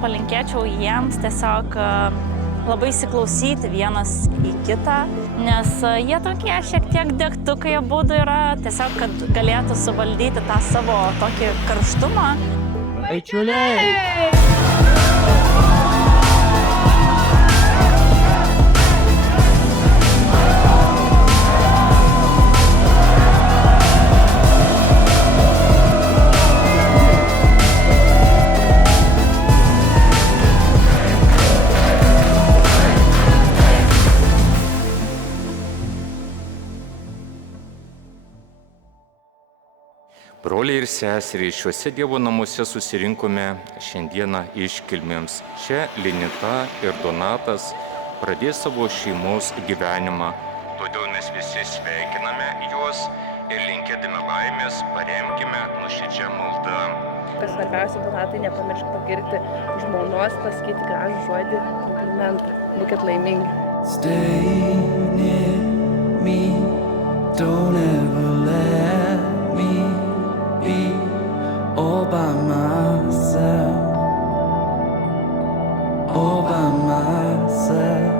Palinkėčiau jiems tiesiog labai įsiklausyti vienas į kitą, nes jie tokie šiek tiek degtukai abudu yra, tiesiog, kad galėtų suvaldyti tą savo tokį karštumą. Bičiuliai! Broliai ir seseriai, šiuose Dievo namuose susirinkome šiandieną iškilmėms. Čia Linita ir Donatas pradės savo šeimos gyvenimą. Todėl mes visi sveikiname juos ir linkėdami laimės paremkime nuoširdžia malda. Kas svarbiausia, Donatai, nepamiršk pagirti žmonos, pasakyti gražų žodį, komplimentą. Būkit laimingi. Stay near me, don't ever let me be all by myself, all by myself.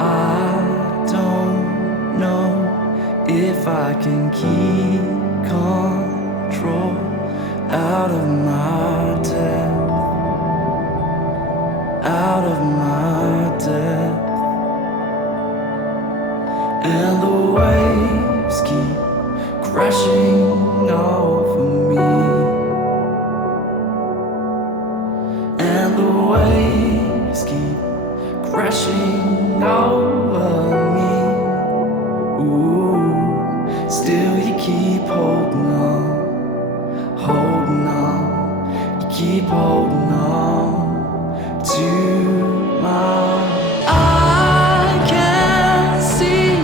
I don't know if I can keep control out of my depth, out of my depth. And the waves keep crashing over me, and the waves keep crashing over me. Ooh, still you keep holding on, you keep holding on to my. I can see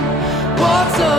what's up.